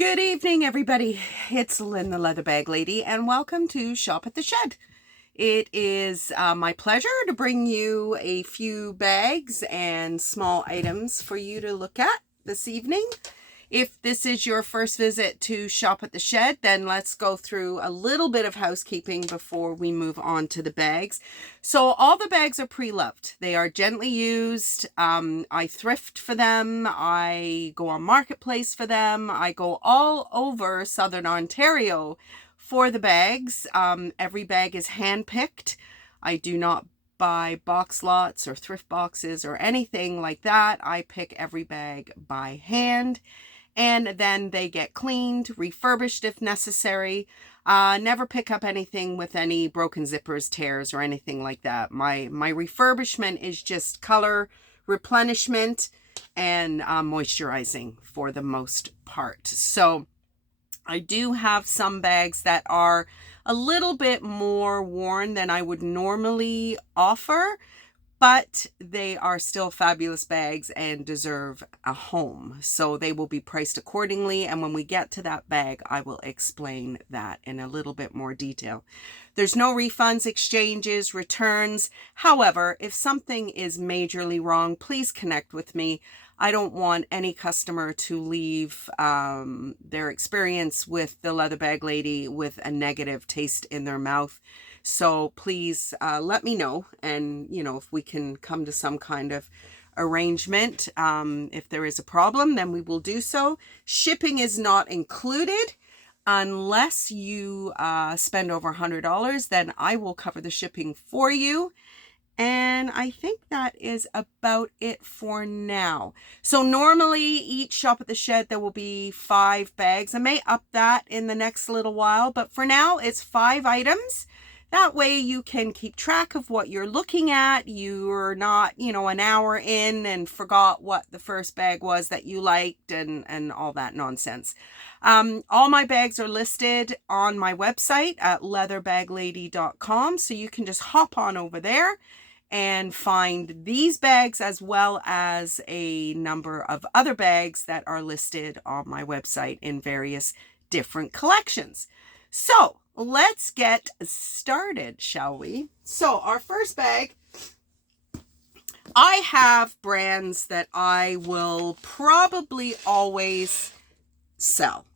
Good evening, everybody. It's Lynn, the Leather Bag Lady, and welcome to Shop at the Shed. It is my pleasure to bring you a few bags and small items for you to look at this evening. If this is your first visit to Shop at the Shed, then let's go through a little bit of housekeeping before we move on to the bags. So all the bags are pre-loved. They are gently used. I thrift for them. I go on Marketplace for them. I go all over Southern Ontario for the bags. Every bag is hand-picked. I do not buy box lots or thrift boxes or anything like that. I pick every bag by hand. And then they get cleaned, refurbished if necessary. Never pick up anything with any broken zippers, tears, or anything like that. My refurbishment is just color replenishment and moisturizing for the most part. So I do have some bags that are a little bit more worn than I would normally offer, but they are still fabulous bags and deserve a home. So they will be priced accordingly. And when we get to that bag, I will explain that in a little bit more detail. There's no refunds, exchanges, returns. However, if something is majorly wrong, please connect with me. I don't want any customer to leave their experience with the Leather Bag Lady with a negative taste in their mouth. So please let me know, and if we can come to some kind of arrangement. If there is a problem, then we will do so. Shipping is not included unless you spend over $100. Then I will cover the shipping for you. And I think that is about it for now. So normally each Shop at the Shed, there will be 5 bags. I may up that in the next little while, but for now it's 5 items. That way you can keep track of what you're looking at. You're not, an hour in and forgot what the first bag was that you liked and all that nonsense. All my bags are listed on my website at leatherbag-lady.com. So you can just hop on over there and find these bags as well as a number of other bags that are listed on my website in various different collections. So let's get started, shall we? So our first bag, I have brands that I will probably always sell.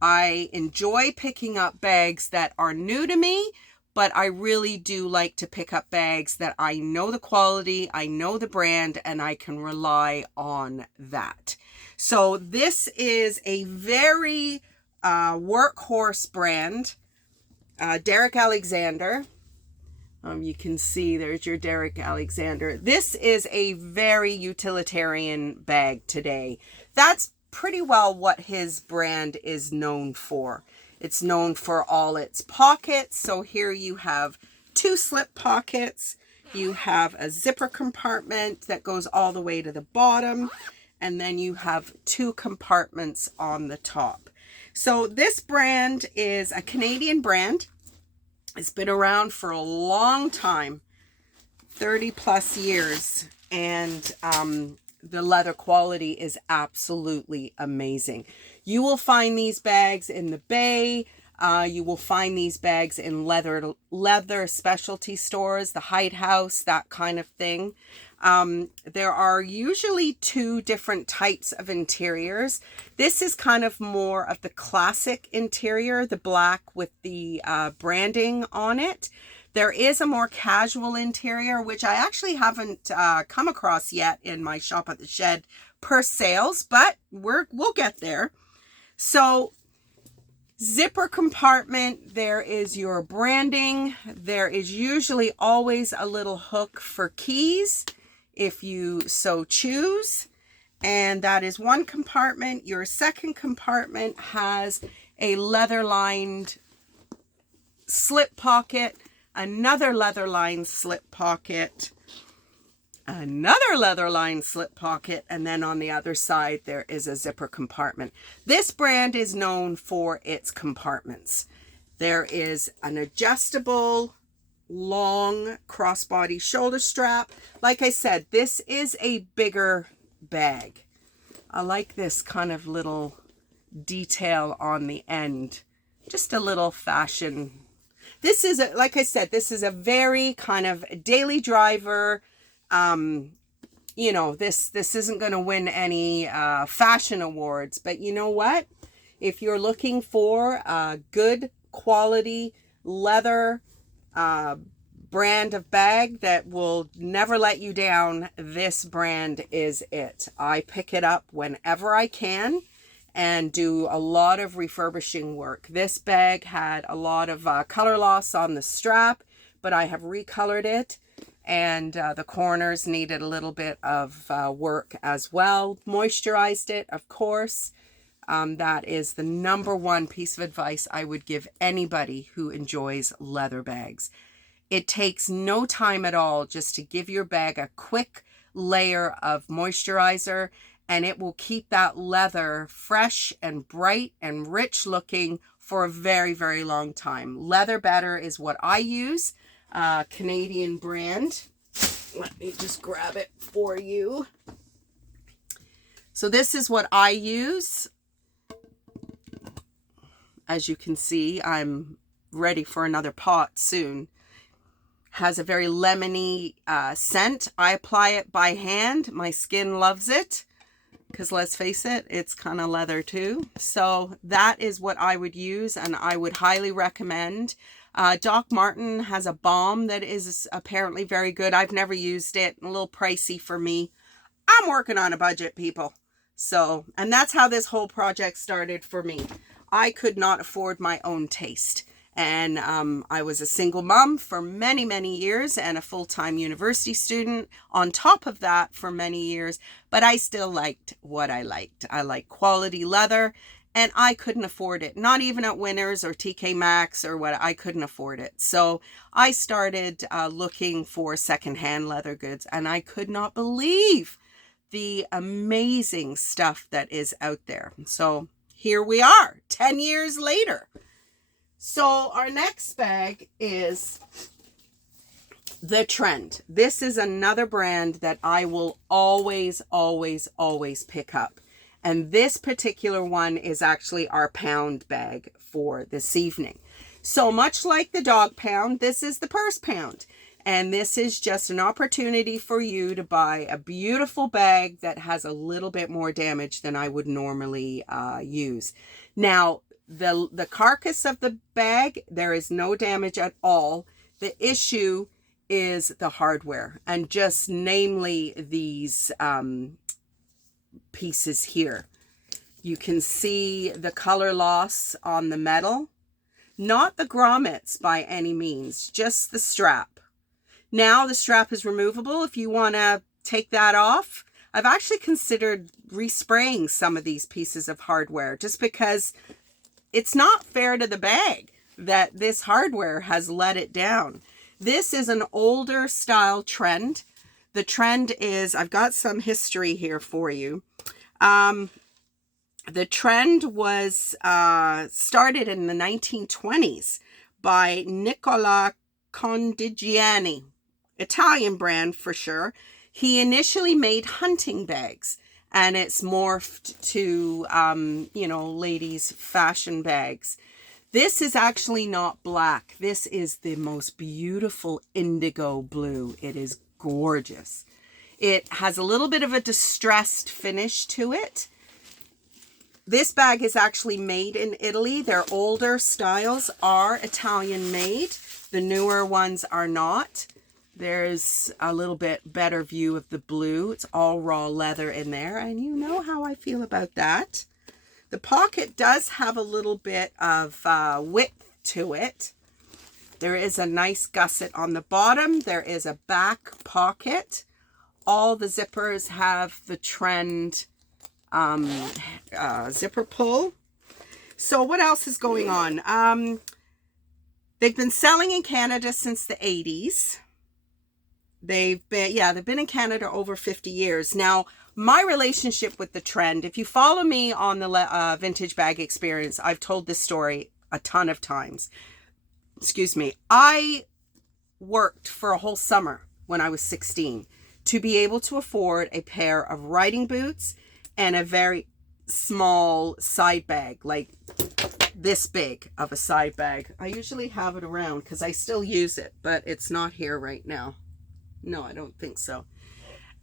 I enjoy picking up bags that are new to me, but I really do like to pick up bags that I know the quality, I know the brand, and I can rely on that. So this is a very workhorse brand, Derek Alexander. You can see there's your Derek Alexander. This is a very utilitarian bag today. That's pretty well what his brand is known for. It's known for all its pockets. So here you have 2 slip pockets. You have a zipper compartment that goes all the way to the bottom. And then you have 2 compartments on the top. So this brand is a Canadian brand. It's been around for a long time, 30 plus years. And the leather quality is absolutely amazing. You will find these bags in the Bay. You will find these bags in leather specialty stores, the Hide House, that kind of thing. There are usually 2 different types of interiors. This is kind of more of the classic interior, the black with the branding on it. There is a more casual interior, which I actually haven't come across yet in my Shop at the Shed per sales, but we'll get there. So zipper compartment, there is your branding. There is usually always a little hook for keys if you so choose. And that is one compartment. Your second compartment has a leather-lined slip pocket, another leather-lined slip pocket, another leather-lined slip pocket, and then on the other side there is a zipper compartment. This brand is known for its compartments. There is an adjustable long crossbody shoulder strap. Like I said, this is a bigger bag. I like this kind of little detail on the end. Just a little fashion. This is, like I said, this is a very kind of daily driver. You know, this isn't going to win any fashion awards, but you know what? If you're looking for a good quality leather brand of bag that will never let you down, this brand is it. I pick it up whenever I can and do a lot of refurbishing work. This bag had a lot of color loss on the strap, but I have recolored it, and the corners needed a little bit of work as well. Moisturized it, of course. That is the number one piece of advice I would give anybody who enjoys leather bags. It takes no time at all just to give your bag a quick layer of moisturizer, and it will keep that leather fresh and bright and rich looking for a very, very long time. Leather Better is what I use, Canadian brand. Let me just grab it for you. So this is what I use. As you can see, I'm ready for another pot soon. Has a very lemony scent. I apply it by hand. My skin loves it because, let's face it, it's kind of leather too. So that is what I would use, and I would highly recommend. Doc Martin has a balm that is apparently very good. I've never used it. A little pricey for me. I'm working on a budget, people. So, and that's how this whole project started for me. I could not afford my own taste. And I was a single mom for many, many years and a full-time university student on top of that for many years. But I still liked what I liked. I like quality leather, and I couldn't afford it. Not even at Winners or TK Maxx or what. I couldn't afford it. So I started looking for secondhand leather goods, and I could not believe the amazing stuff that is out there. So here we are, 10 years later. So our next bag is The Trend. This is another brand that I will always, always, always pick up. And this particular one is actually our pound bag for this evening. So much like the dog pound, this is the purse pound. And this is just an opportunity for you to buy a beautiful bag that has a little bit more damage than I would normally use. Now, the carcass of the bag, there is no damage at all. The issue is the hardware, and just namely these pieces here. You can see the color loss on the metal, not the grommets by any means, just the strap. Now the strap is removable if you want to take that off. I've actually considered respraying some of these pieces of hardware just because it's not fair to the bag that this hardware has let it down. This is an older style Trend. The Trend is, I've got some history here for you. The Trend was started in the 1920s by Nicola Condigiani, Italian brand for sure. He initially made hunting bags, and it's morphed to, you know, ladies' fashion bags. This is actually not black. This is the most beautiful indigo blue. It is gorgeous. It has a little bit of a distressed finish to it. This bag is actually made in Italy. Their older styles are Italian made. The newer ones are not. There's a little bit better view of the blue. It's all raw leather in there, and you know how I feel about that. The pocket does have a little bit of width to it. There is a nice gusset on the bottom. There is a back pocket. All the zippers have the Trend zipper pull. So what else is going on? They've been selling in Canada since the 80s. They've been in Canada over 50 years. Now, my relationship with the Trend, if you follow me on the Vintage Bag Experience, I've told this story a ton of times. Excuse me. I worked for a whole summer when I was 16 to be able to afford a pair of riding boots and a very small side bag, like this big of a side bag. I usually have it around because I still use it, but it's not here right now. No, I don't think so.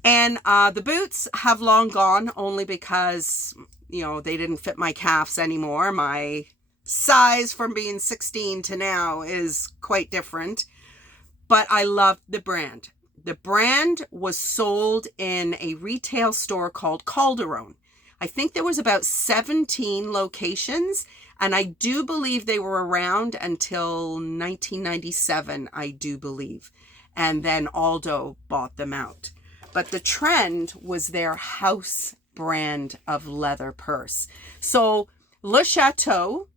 And the boots have long gone, only because, you know, they didn't fit my calves anymore. My size from being 16 to now is quite different, but I love the brand. The brand was sold in a retail store called Calderon. I think there was about 17 locations, and I do believe they were around until 1997, I do believe. And then Aldo bought them out. But the trend was their house brand of leather purse. So Le Chateau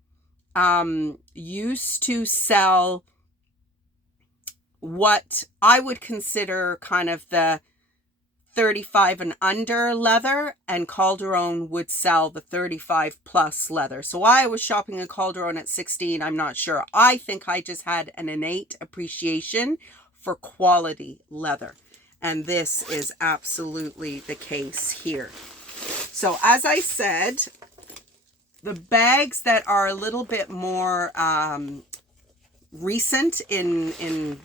used to sell what I would consider kind of the 35 and under leather, and Calderon would sell the 35 plus leather. So why I was shopping at Calderon at 16, I'm not sure. I think I just had an innate appreciation for quality leather. And this is absolutely the case here. So as I said, the bags that are a little bit more recent in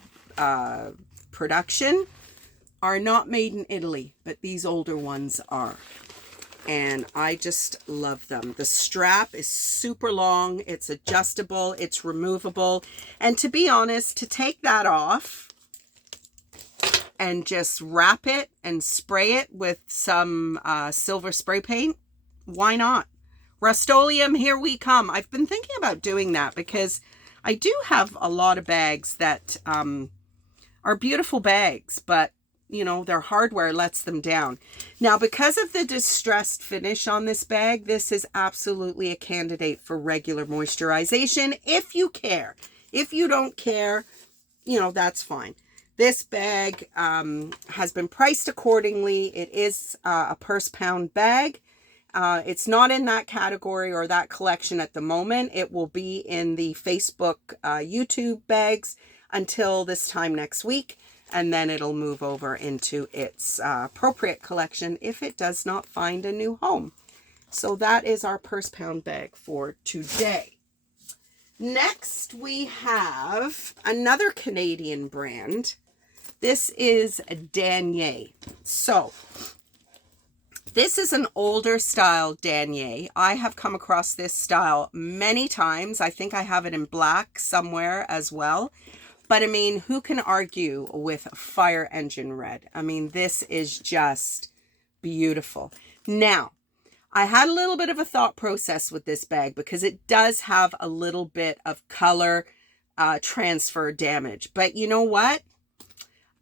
production are not made in Italy, but these older ones are. And I just love them. The strap is super long. It's adjustable. It's removable. And to be honest, to take that off and just wrap it and spray it with some silver spray paint, why not? Rust-Oleum, here we come. I've been thinking about doing that because I do have a lot of bags that are beautiful bags, but you know, their hardware lets them down. Now, because of the distressed finish on this bag, this is absolutely a candidate for regular moisturization if you care. If you don't care, you know, that's fine. This bag has been priced accordingly. It is a purse pound bag. It's not in that category or that collection at the moment. It will be in the Facebook, YouTube bags until this time next week. And then it'll move over into its appropriate collection if it does not find a new home. So that is our purse pound bag for today. Next, we have another Canadian brand. This is Danier. So this is an older style Danier. I have come across this style many times. I think I have it in black somewhere as well. But I mean, who can argue with fire engine red? I mean, this is just beautiful. Now, I had a little bit of a thought process with this bag because it does have a little bit of color transfer damage. But you know what?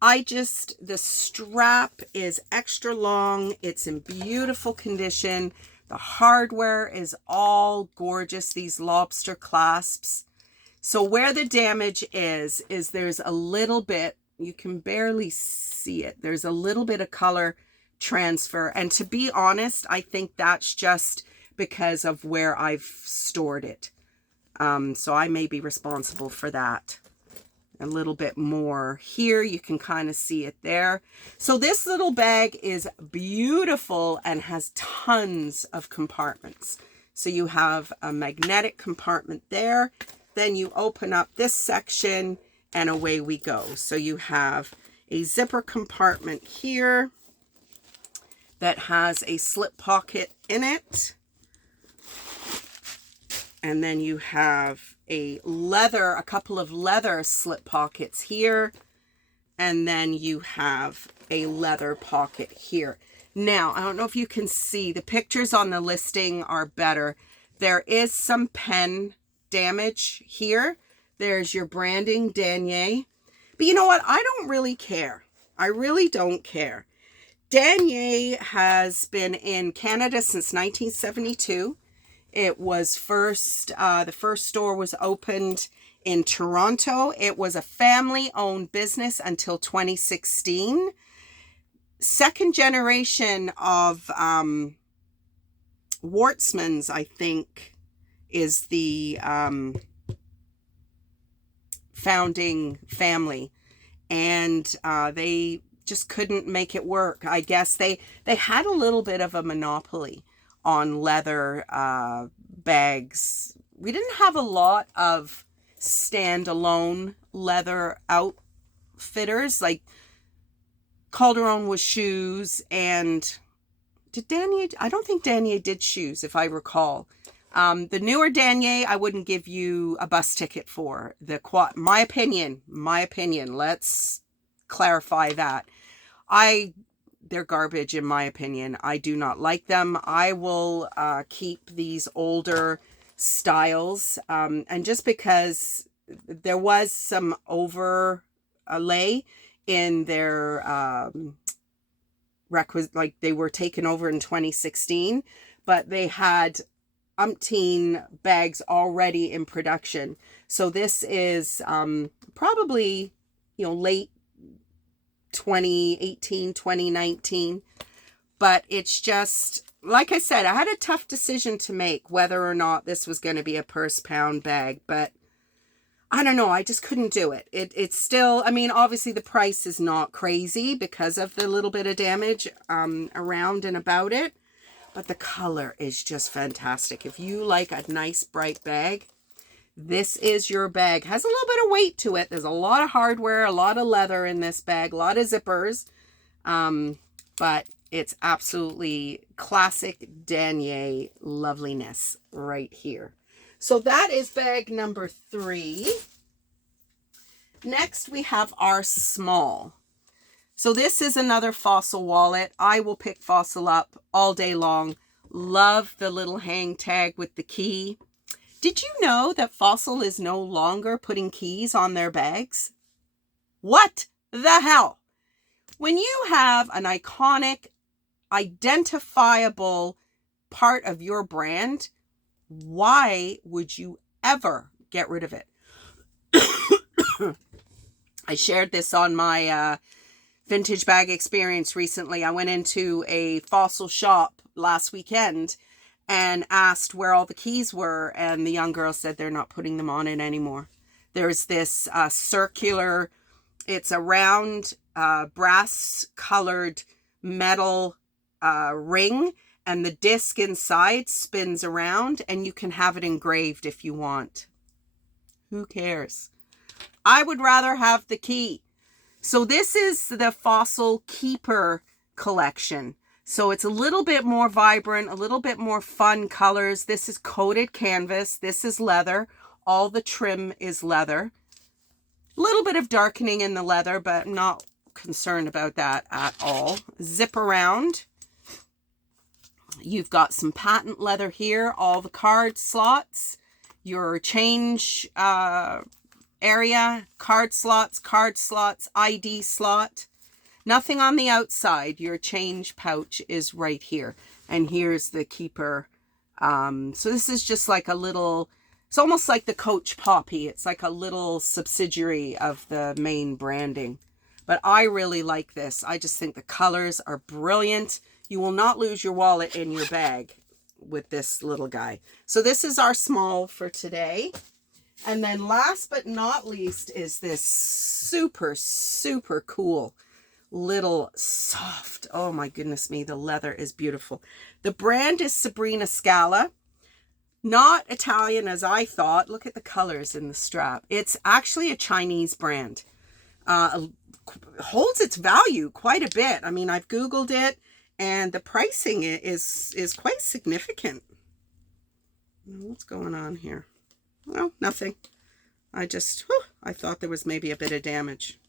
The strap is extra long. It's in beautiful condition. The hardware is all gorgeous. These lobster clasps. So where the damage is there's a little bit, you can barely see it. There's a little bit of color transfer. And to be honest, I think that's just because of where I've stored it. So I may be responsible for that. A little bit more here. You can kind of see it there. So this little bag is beautiful and has tons of compartments. So you have a magnetic compartment there. Then you open up this section and away we go. So you have a zipper compartment here that has a slip pocket in it. And then you have a couple of leather slip pockets here. And then you have a leather pocket here. Now, I don't know if you can see, the pictures on the listing are better. There is some pen damage here. There's your branding, Danier. But you know what? I don't really care. I really don't care. Danier has been in Canada since 1972. It was the first store was opened in Toronto. It was a family-owned business until 2016. Second generation of Wartsmans, I think, is the founding family, and they just couldn't make it work. I guess they had a little bit of a monopoly on leather bags. We didn't have a lot of standalone leather outfitters. Like Calderon was shoes, and did Danier? I don't think Danier did shoes, if I recall. The newer Danier, I wouldn't give you a bus ticket for. My opinion, let's clarify that. They're garbage in my opinion. I do not like them. I will keep these older styles. And just because there was some overlay in their like they were taken over in 2016, but they had umpteen bags already in production. So this is probably, late 2018, 2019. But it's just, like I said, I had a tough decision to make whether or not this was going to be a purse pound bag. But I don't know, I just couldn't do it. It's still, I mean, obviously the price is not crazy because of the little bit of damage around and about it. But the color is just fantastic. If you like a nice bright bag, this is your bag. Has a little bit of weight to it. There's a lot of hardware, a lot of leather in this bag, a lot of zippers. But it's absolutely classic Danier loveliness right here. So that is bag number 3. Next, we have our small. So this is another Fossil wallet. I will pick Fossil up all day long. Love the little hang tag with the key. Did you know that Fossil is no longer putting keys on their bags? What the hell? When you have an iconic, identifiable part of your brand, why would you ever get rid of it? I shared this on my vintage bag experience recently. I went into a Fossil shop last weekend and asked where all the keys were, and the young girl said they're not putting them on it anymore. There's this circular, it's a round brass colored metal ring, and the disc inside spins around, and you can have it engraved if you want. Who cares? I would rather have the key. So this is the Fossil Keeper collection. So it's a little bit more vibrant, a little bit more fun colors. This is coated canvas. This is leather. All the trim is leather. A little bit of darkening in the leather, but I'm not concerned about that at all. Zip around. You've got some patent leather here, all the card slots, your change area, card slots, ID slot. Nothing on the outside. Your change pouch is right here. And here's the keeper. So this is just like a little, it's almost like the Coach Poppy. It's like a little subsidiary of the main branding. But I really like this. I just think the colors are brilliant. You will not lose your wallet in your bag with this little guy. So this is our small for today. And then last but not least is this super, super cool little soft, oh my goodness me, the leather is beautiful. The brand is Sabrina Scala. Not Italian as I thought. Look at the colors in the strap. It's actually a Chinese brand. Holds its value quite a bit. I mean, I've Googled it, and the pricing is quite significant. What's going on here? Well, nothing. I thought there was maybe a bit of damage.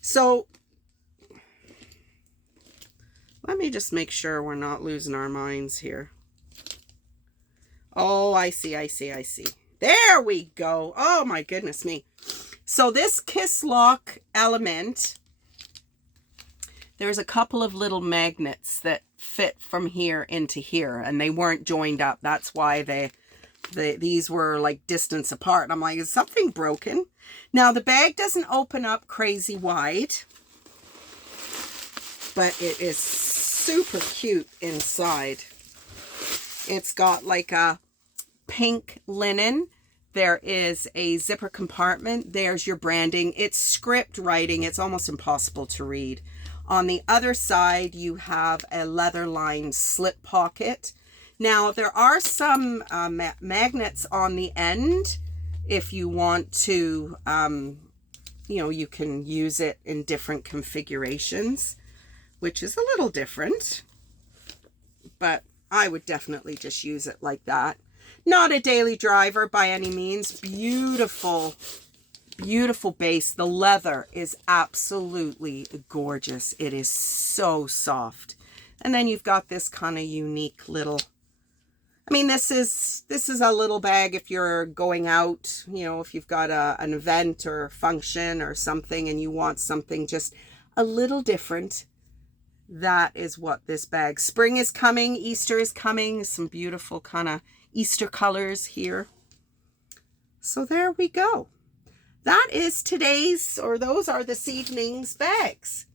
So let me just make sure we're not losing our minds here. Oh, I see. There we go. Oh my goodness me. So this Kiss Lock element, there's a couple of little magnets that fit from here into here, and they weren't joined up. That's why these were like distance apart. I'm like, is something broken? Now the bag doesn't open up crazy wide, but it is super cute inside. It's got like a pink linen. There is a zipper compartment. There's your branding. It's script writing. It's almost impossible to read. On the other side, you have a leather-lined slip pocket. Now, there are some magnets on the end if you want to, you can use it in different configurations, which is a little different, but I would definitely just use it like that. Not a daily driver by any means. Beautiful, beautiful base. The leather is absolutely gorgeous. It is so soft. And then you've got this kind of unique little, this is a little bag if you're going out, if you've got an event or function or something and you want something just a little different. That is what this bag. Spring is coming, Easter is coming, some beautiful kind of Easter colors here. So there we go. That is today's, or those are this evening's bags.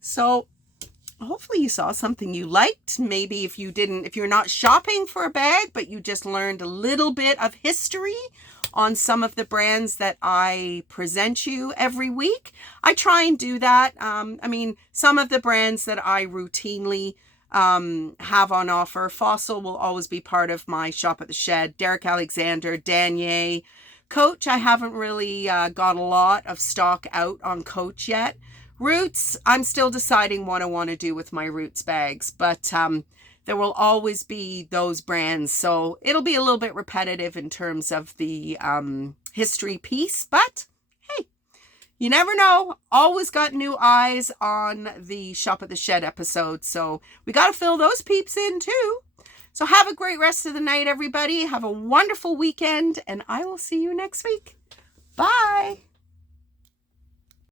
So hopefully you saw something you liked. Maybe if you're not shopping for a bag, but you just learned a little bit of history on some of the brands that I present you every week. I try and do that. Some of the brands that I routinely have on offer. Fossil will always be part of my Shop at the Shed. Derek Alexander, Danier. Coach, I haven't really got a lot of stock out on Coach yet. Roots, I'm still deciding what I want to do with my Roots bags, but there will always be those brands. So it'll be a little bit repetitive in terms of the history piece, but hey, you never know. Always got new eyes on the Shop at the Shed episode. So we got to fill those peeps in too. So have a great rest of the night, everybody. Have a wonderful weekend, and I will see you next week. Bye.